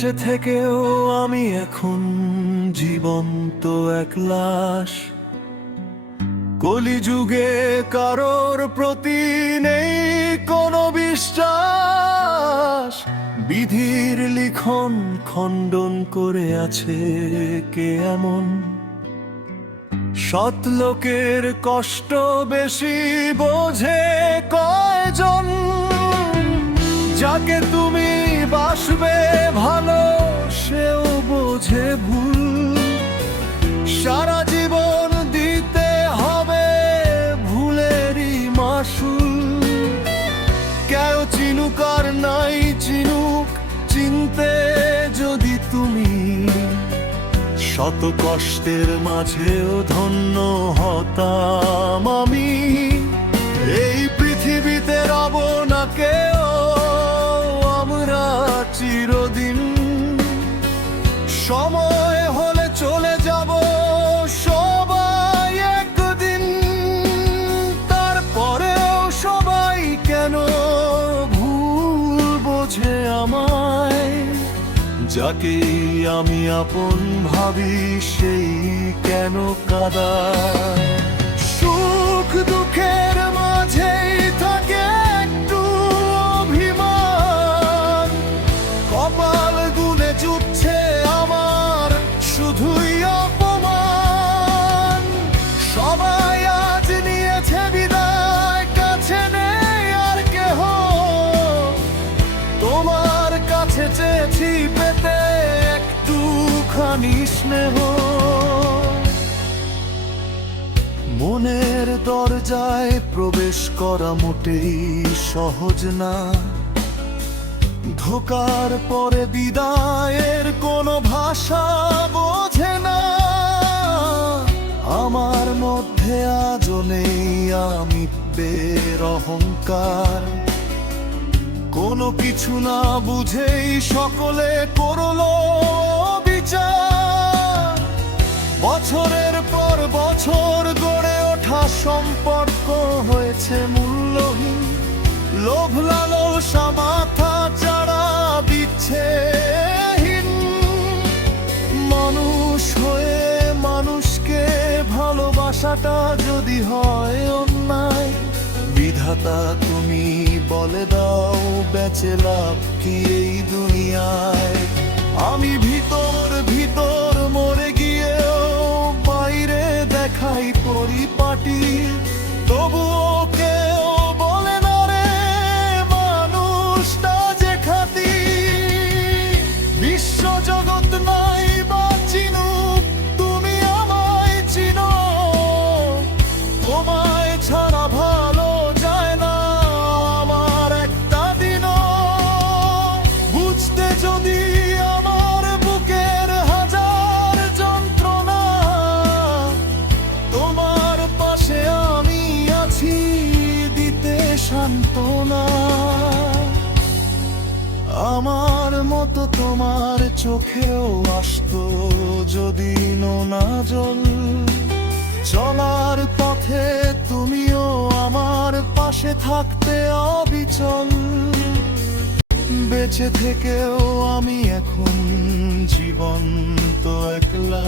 বেঁচে থেকেও আমি এখন জীবন্ত এক লাশ। কলিযুগে কারোর প্রতি নেই কোনো বিশ্বাস। বিধির লিখন খণ্ডন করে আছে কে এমন? সৎ লোকের কষ্ট বেশি বোঝে কয়জন? যাকে তুমি বাসবে ভালো সেও বোঝে ভুল। সারা জীবন দিতে হবে ভুলেরই মাসুল। কেউ চিনুক আর নাই চিনুক, চিনতে যদি তুমি শত কষ্টের মাঝেও ধন্য হতাম আমি। এই পৃথিবীতে রব না কেউ আমরা চিরদিন। সময় হলে চলে যাব সবাই একদিন। তারপরেও সবাই কেন ভুল বোঝে আমায়? যাকে আমি আপন ভাবি সেই কেন কাঁদায়? সুখ দুঃখের মাঝেই থাকে একটু অভিমান। কপাল গুনে জুটছে আমার শুধুই অপমান। সবাই আজ নিয়েছে বিদায়, কাছে নেই আর কেহ। তোমার কাছে চেয়েছি পেতে একটুখানি স্নেহ। মনের দরজায় প্রবেশ করা মোটেই সহজ না। ধোকার পরে বিদায়ের কোনো ভাষা বোঝে না। আমার মধ্যে আজও নেই আমি বের অহংকার। কোনো কিছু না বুঝেই সকলে করলো বিচার। বছরের পর বছর গড়ে ওঠা সম্পর্ক হয়েছে মূল্যহীন। লোভ লালসা মাথা চাড়া বিচ্ছেহীন। মানুষ হয়ে মানুষকে ভালোবাসাটা যদি হয় অন্যায়, বিধাতা তুমি বলে দাও বেঁচে লাভ কি এই দুনিয়ায়? আমি ভিতর ভিতর মরে গিয়েও বাইরে দেখাই পরিপাটি। তবুও কেউ বলে না রে মানুষটা যে খাঁটি। বিশ্ব জগৎ নাই বা চিনুক, তুমি আমায় চিনো। তোমায় ছাড়া ভালো যায় না আমার একটা দিনও। বুঝতে যদি আমার বুকের হাজার যন্ত্রণা, তোমার পাশে আমি আছি দিতে সান্ত্বনা। আমার মতো তোমার চোখেও আসতো যদি নোনা জল। চলার পথে তুমিও আমার পাশে থাকতে অবিচল। বেঁচে থেকেও আমি এখন জীবন্ত একলা।